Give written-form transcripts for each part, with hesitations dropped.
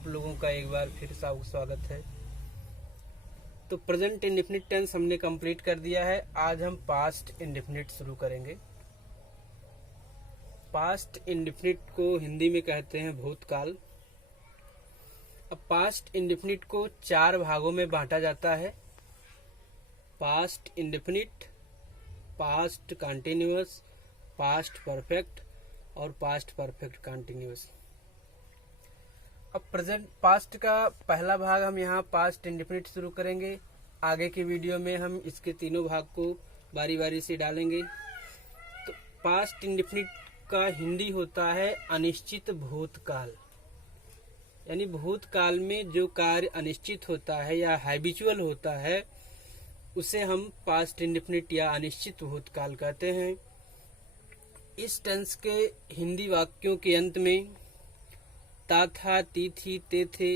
आप लोगों का एक बार फिर स्वागत है। तो प्रेजेंट इंडेफिनिट टेंस हमने कंप्लीट कर दिया है। आज हम पास्ट इंडेफिनिट शुरू करेंगे। पास्ट इंडेफिनिट को हिंदी में कहते हैं भूतकाल। अब पास्ट इंडेफिनिट को 4 भागों में बांटा जाता है। Past indefinite, past continuous, past perfect और पास्ट परफेक्ट कंटिन्यूअस। अब प्रेजेंट पास्ट का पहला भाग हम यहाँ पास्ट इंडेफिनिट शुरू करेंगे। आगे की वीडियो में हम इसके तीनों भाग को बारी बारी से डालेंगे। तो पास्ट इंडेफिनिट का हिंदी होता है अनिश्चित भूतकाल, यानी भूतकाल में जो कार्य अनिश्चित होता है या हैबिचुअल होता है उसे हम पास्ट इंडेफिनिट या अनिश्चित भूतकाल कहते हैं। इस टेंस के हिंदी वाक्यों के अंत में ता था, ती थी, ते थे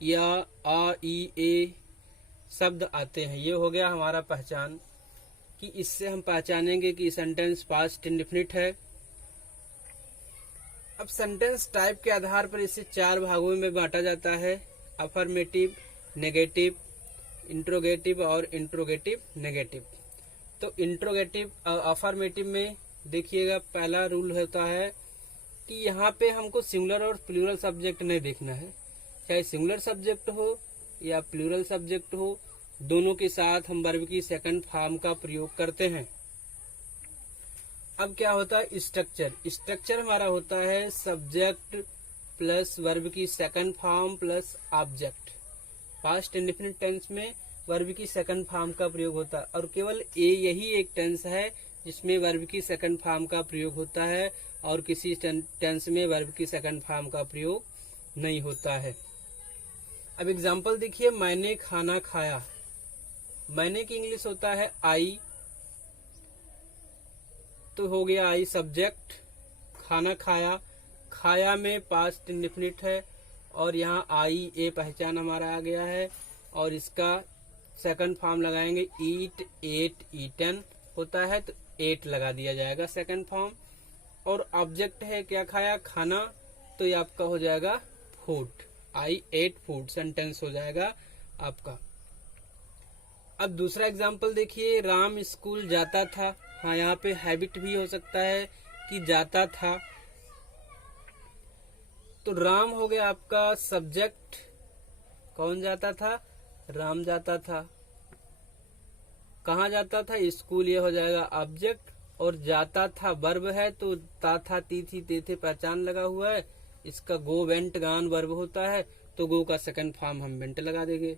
या आ, ई, ए शब्द आते हैं। ये हो गया हमारा पहचान कि इससे हम पहचानेंगे कि सेंटेंस पास्ट इंडेफिनिट है। अब सेंटेंस टाइप के आधार पर इसे 4 भागों में बांटा जाता है। अफर्मेटिव, नेगेटिव, इंट्रोगेटिव और इंट्रोगेटिव नेगेटिव। तो इंट्रोगेटिव अफर्मेटिव में देखिएगा पहला रूल होता है कि यहाँ पे हमको सिंगुलर और प्लूरल सब्जेक्ट नहीं देखना है। चाहे सिंगुलर सब्जेक्ट हो या प्लूरल सब्जेक्ट हो, दोनों के साथ हम वर्ब की सेकंड फॉर्म का प्रयोग करते हैं। अब क्या होता है स्ट्रक्चर। स्ट्रक्चर हमारा होता है सब्जेक्ट प्लस वर्ब की second form plus object. Past indefinite tense में वर्ब की सेकंड फॉर्म का प्रयोग होता है और केवल यही एक टेंस है जिसमें वर्ब की सेकंड फॉर्म का प्रयोग होता है और किसी टेंस में वर्ब की सेकंड फॉर्म का प्रयोग नहीं होता है। अब एग्जांपल देखिए, मैंने खाना खाया। मैंने की इंग्लिश होता है आई, तो हो गया आई सब्जेक्ट। खाना खाया, खाया में पास्ट इंडेफिनिट है और यहाँ आई ए पहचान हमारा आ गया है और इसका सेकंड फॉर्म लगाएंगे। ईट, एट, ईटन होता है तो 8 लगा दिया जाएगा सेकंड फॉर्म। और ऑब्जेक्ट है क्या खाया, खाना, तो ये आपका हो जाएगा फूड। आई एट फूड सेंटेंस हो जाएगा आपका। अब दूसरा एग्जांपल देखिए, राम स्कूल जाता था। हाँ, यहाँ पे हैबिट भी हो सकता है कि जाता था। तो राम हो गया आपका सब्जेक्ट। कौन जाता था, राम जाता था। कहाँ जाता था, स्कूल, ये हो जाएगा ऑब्जेक्ट। और जाता था वर्ब है तो ता था, ती थी, ते थे पहचान लगा हुआ है। इसका गो, वेंट, गान वर्ब होता है तो गो का सेकंड फॉर्म हम वेंट लगा देंगे।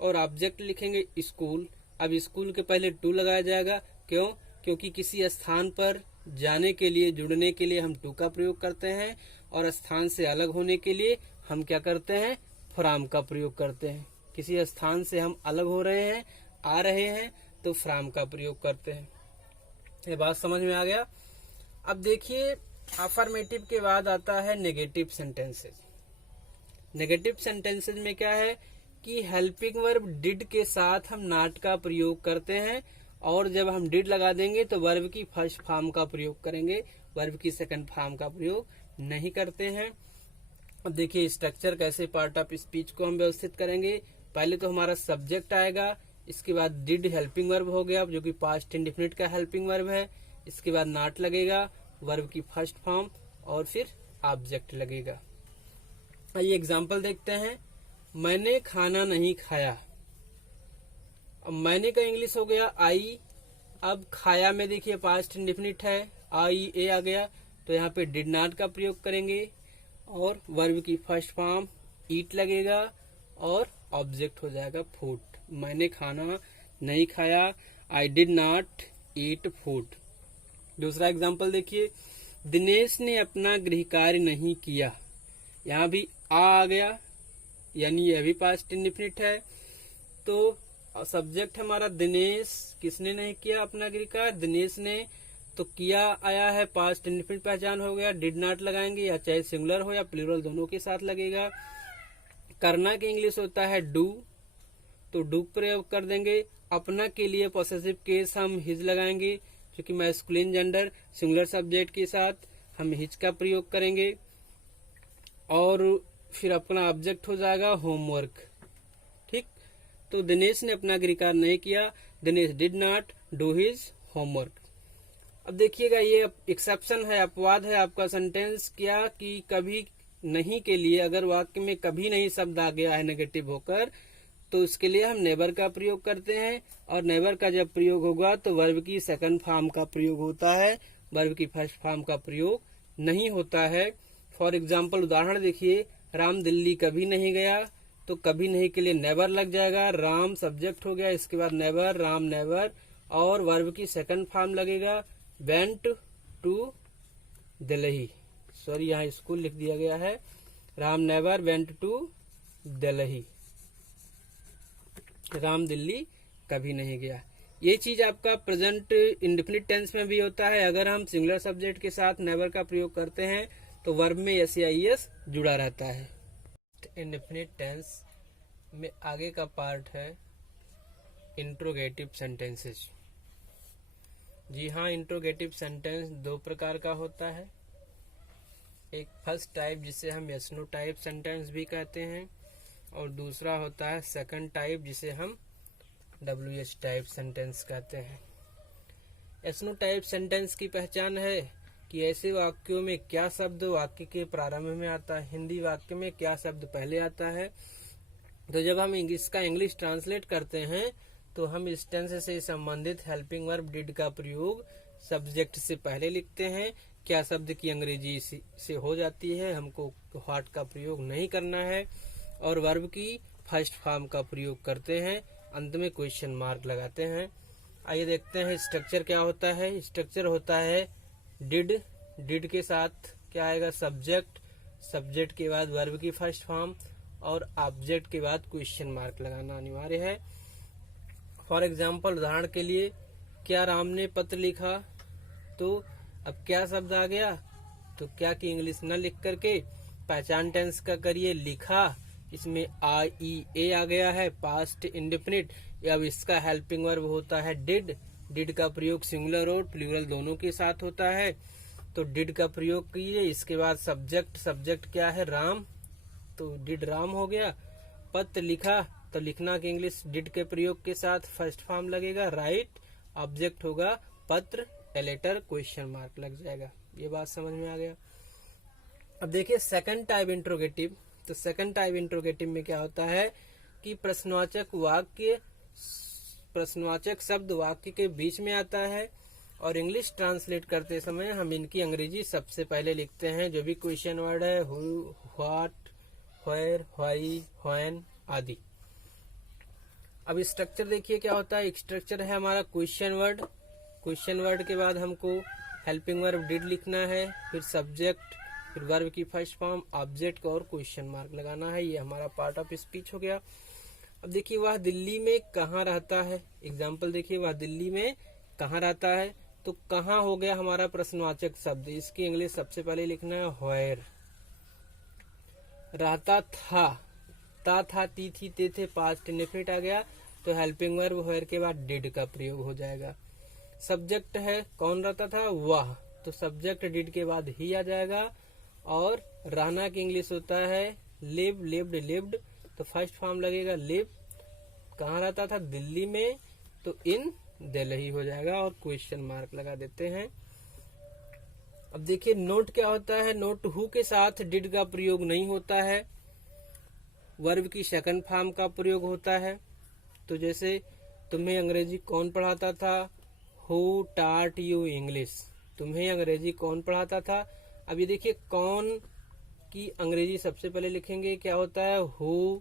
और ऑब्जेक्ट लिखेंगे स्कूल। अब स्कूल के पहले टू लगाया जाएगा। क्यों? क्योंकि किसी स्थान पर जाने के लिए, जुड़ने के लिए हम टू का प्रयोग करते हैं और स्थान से अलग होने के लिए हम क्या करते हैं, फ्रॉम का प्रयोग करते हैं। किसी स्थान से हम अलग हो रहे हैं, आ रहे हैं तो फ्रॉम का प्रयोग करते हैं। ये बात समझ में आ गया। अब देखिए अफर्मेटिव के बाद आता है नेगेटिव सेंटेंसेस। नेगेटिव सेंटेंसेस में क्या है कि हेल्पिंग वर्ब डिड के साथ हम नॉट का प्रयोग करते हैं और जब हम डिड लगा देंगे तो वर्ब की फर्स्ट फॉर्म का प्रयोग करेंगे, वर्ब की सेकंड फॉर्म का प्रयोग नहीं करते हैं। अब देखिए स्ट्रक्चर कैसे पार्ट ऑफ स्पीच को हम व्यवस्थित करेंगे। पहले तो हमारा सब्जेक्ट आएगा, इसके बाद डिड हेल्पिंग वर्ब हो गया जो कि पास्ट इंडेफिनिट का हेल्पिंग वर्ब है। इसके बाद नॉट लगेगा, वर्ब की फर्स्ट फॉर्म, और फिर ऑब्जेक्ट लगेगा। आइए एग्जांपल देखते हैं। मैंने खाना नहीं खाया। अब मैंने का इंग्लिश हो गया आई। अब खाया में देखिए पास्ट इंडेफिनिट है, आई ए आ गया तो यहाँ पे डिड नॉट का प्रयोग करेंगे और वर्ब की फर्स्ट फॉर्म ईट लगेगा और ऑब्जेक्ट हो जाएगा फूड। मैंने खाना नहीं खाया, I did not eat food. दूसरा एग्जांपल देखिए, दिनेश ने अपना गृह कार्य नहीं किया। यहाँ भी आ गया यानी यह भी पास्ट इंडेफिनिट है। तो सब्जेक्ट हमारा दिनेश, किसने नहीं किया अपना गृह कार्य, दिनेश ने, तो किया आया है पास्ट इंडेफिनिट पहचान हो गया। डिड नॉट लगाएंगे, या चाहे सिंगुलर हो या प्लूरल दोनों के साथ लगेगा। करना की इंग्लिश होता है डू, तो डू प्रयोग कर देंगे। अपना के लिए पॉसेसिव केस हम हिज लगाएंगे क्योंकि मैस्कुलिन जेंडर सिंगुलर सब्जेक्ट के साथ हम हिज का प्रयोग करेंगे। और फिर अपना ऑब्जेक्ट हो जाएगा होमवर्क। ठीक, तो दिनेश ने अपना गृह कार्य नहीं किया, Dinesh did not do his homework. अब देखिएगा ये एक्सेप्शन है, अपवाद है आपका सेंटेंस क्या कि कभी नहीं के लिए अगर वाक्य में कभी नहीं शब्द आ गया है नेगेटिव होकर तो उसके लिए हम नेवर का प्रयोग करते हैं, और नेवर का जब प्रयोग होगा तो वर्ब की सेकंड फॉर्म का प्रयोग होता है, वर्ब की फर्स्ट फॉर्म का प्रयोग नहीं होता है। फॉर एग्जाम्पल उदाहरण देखिए, राम दिल्ली कभी नहीं गया, तो कभी नहीं के लिए नेवर लग जाएगा, राम सब्जेक्ट हो गया, इसके बाद नेवर, राम नेवर, और वर्ब की सेकंड फॉर्म लगेगा वेंट टू दिल्ली, सॉरी यहाँ स्कूल लिख दिया गया है, Ram never went to Delhi, Ram Delhi कभी नहीं गया। ये चीज आपका प्रेजेंट इंडेफिनिट टेंस में भी होता है। अगर हम सिंगुलर सब्जेक्ट के साथ नेवर का प्रयोग करते हैं तो वर्ब में एस या एस जुड़ा रहता है। इंडेफिनिट टेंस में आगे का पार्ट है इंट्रोगेटिव सेंटेंसेस। जी हाँ, इंट्रोगेटिव सेंटेंस दो प्रकार का होता है, एक फर्स्ट टाइप जिसे हम यस नो टाइप सेंटेंस भी कहते हैं, और दूसरा होता है सेकंड टाइप जिसे हम WH टाइप सेंटेंस कहते हैं। यस नो टाइप सेंटेंस की पहचान है कि ऐसे वाक्यों में क्या शब्द वाक्य के प्रारंभ में आता है, हिंदी वाक्य में क्या शब्द पहले आता है। तो जब हम इसका इंग्लिश ट्रांसलेट करते हैं तो हम इस टेंस से संबंधित हेल्पिंग वर्ब डिड का प्रयोग सब्जेक्ट से पहले लिखते हैं। क्या शब्द की अंग्रेजी से हो जाती है, हमको व्हाट का प्रयोग नहीं करना है, और वर्ब की फर्स्ट फॉर्म का प्रयोग करते हैं, अंत में क्वेश्चन मार्क लगाते हैं। आइए देखते हैं स्ट्रक्चर क्या होता है। स्ट्रक्चर होता है डिड, डिड के साथ क्या आएगा सब्जेक्ट, सब्जेक्ट के बाद वर्ब की फर्स्ट फॉर्म, और ऑब्जेक्ट के बाद क्वेश्चन मार्क लगाना अनिवार्य है। फॉर एग्जाम्पल उदाहरण के लिए, क्या राम ने पत्र लिखा, तो अब क्या शब्द आ गया, तो क्या की इंग्लिश न लिख करके पहचान टेंस का करिए लिखा, इसमें IEA आ गया है पास्ट इंडेफिनिट। अब इसका हेल्पिंग वर्ब होता है डिड, डिड का प्रयोग सिंगुलर और प्लूरल दोनों के साथ होता है, तो डिड का प्रयोग कीजिए। इसके बाद सब्जेक्ट, सब्जेक्ट क्या है राम, तो डिड राम हो गया। पत्र लिखा, तो लिखना की इंग्लिश डिड के प्रयोग के साथ फर्स्ट फॉर्म लगेगा, राइट, ऑब्जेक्ट होगा पत्र, ए लेटर, क्वेश्चन मार्क लग जाएगा। ये बात समझ में आ गया। अब देखिए सेकंड टाइप इंट्रोगेटिव। तो सेकंड टाइप इंट्रोगेटिव में क्या होता है कि प्रश्नवाचक शब्द वाक्य के बीच में आता है, और इंग्लिश ट्रांसलेट करते समय हम इनकी अंग्रेजी सबसे पहले लिखते हैं, जो भी क्वेश्चन वर्ड है, who, what, where, why, when आदि। अब स्ट्रक्चर देखिए क्या होता है। स्ट्रक्चर है हमारा क्वेश्चन वर्ड, क्वेश्चन वर्ड के बाद हमको हेल्पिंग वर्ब डिड लिखना है, फिर सब्जेक्ट, फिर वर्ब की फर्स्ट फॉर्म, ऑब्जेक्ट और क्वेश्चन मार्क लगाना है। ये हमारा पार्ट ऑफ स्पीच हो गया। अब देखिए वह दिल्ली में कहाँ रहता है। एग्जाम्पल देखिए, वह दिल्ली में कहाँ रहता है, तो कहाँ हो गया हमारा प्रश्नवाचक शब्द, इसकी इंग्लिश सबसे पहले लिखना है व्हेयर। रहता था, ता था, ती थी, ते थे, पास्ट इंडेफिनिट आ गया, तो हेल्पिंग वर्ब व्हेयर के बाद डिड का प्रयोग हो जाएगा। सब्जेक्ट है कौन रहता था, वह, तो सब्जेक्ट डिड के बाद ही आ जाएगा, और रहना की इंग्लिश होता है लिव, लिव्ड, लिव्ड, तो फर्स्ट फॉर्म लगेगा लिव। कहाँ रहता था, दिल्ली में, तो इन दिल्ली हो जाएगा, और क्वेश्चन मार्क लगा देते हैं। अब देखिए नोट क्या होता है। नोट हु के साथ डिड का प्रयोग नहीं होता है, वर्ब की सेकंड फॉर्म का प्रयोग होता है। तो जैसे तुम्हें अंग्रेजी कौन पढ़ाता था, हु टाट यू इंग्लिश, तुम्हें अंग्रेजी कौन पढ़ाता था। अब ये देखिए कौन की अंग्रेजी सबसे पहले लिखेंगे, क्या होता है हु,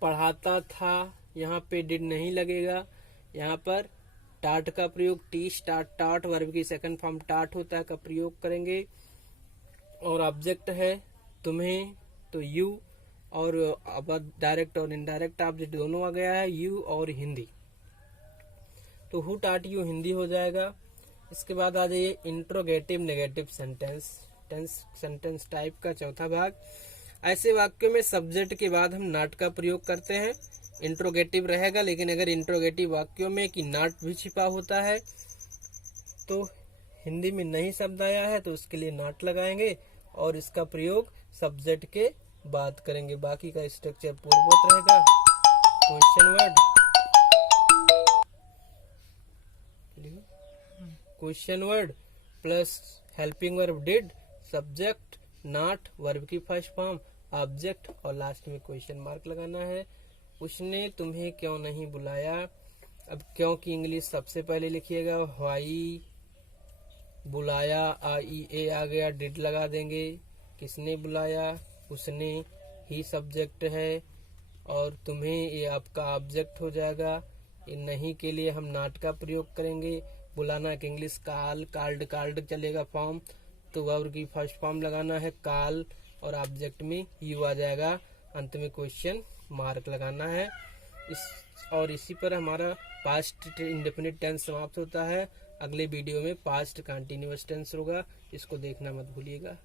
पढ़ाता था, यहाँ पे डिड नहीं लगेगा, यहाँ पर टाट का प्रयोग, टी स्टार्ट टाट, वर्ब की सेकंड फॉर्म टाट होता है, का प्रयोग करेंगे। और ऑब्जेक्ट है तुम्हें, तो यू, और अब डायरेक्ट और इनडायरेक्ट ऑब्जेक्ट दोनों आ गया है, यू और हिंदी, तो हु टाट यू हिंदी हो जाएगा। इसके बाद आ जाइए इंट्रोगेटिव नेगेटिव सेंटेंस टाइप का चौथा भाग। ऐसे वाक्यों में सब्जेक्ट के बाद हम नॉट का प्रयोग करते हैं, इंट्रोगेटिव रहेगा, लेकिन अगर इंट्रोगेटिव वाक्यों में कि नॉट भी छिपा होता है तो हिंदी में नहीं शब्द आया है तो उसके लिए नॉट लगाएंगे, और इसका प्रयोग सब्जेक्ट के बात करेंगे। बाकी का स्ट्रक्चर पूर्ववत रहेगा। Question word plus helping verb did, subject not, verb की फर्स्ट फॉर्म, ऑब्जेक्ट और लास्ट में क्वेश्चन मार्क लगाना है। उसने तुम्हें क्यों नहीं बुलाया। अब क्यों की इंग्लिश सबसे पहले लिखिएगा। व्हाई, बुलाया, आई ए आ गया, डिड लगा देंगे। किसने बुलाया, उसने, ही सब्जेक्ट है और तुम्हें ये आपका ऑब्जेक्ट हो जाएगा। ये नहीं के लिए हम नॉट का प्रयोग करेंगे। बुलाना की इंग्लिश कॉल, कॉल्ड, कॉल्ड चलेगा फॉर्म, तो वर्ब की फर्स्ट फॉर्म लगाना है कॉल और ऑब्जेक्ट में यू आ जाएगा। अंत में क्वेश्चन मार्क लगाना है। इसी पर हमारा पास्ट इंडेफिनिट टेंस समाप्त होता है। अगले वीडियो में पास्ट कंटिन्यूअस टेंस होगा, इसको देखना मत भूलिएगा।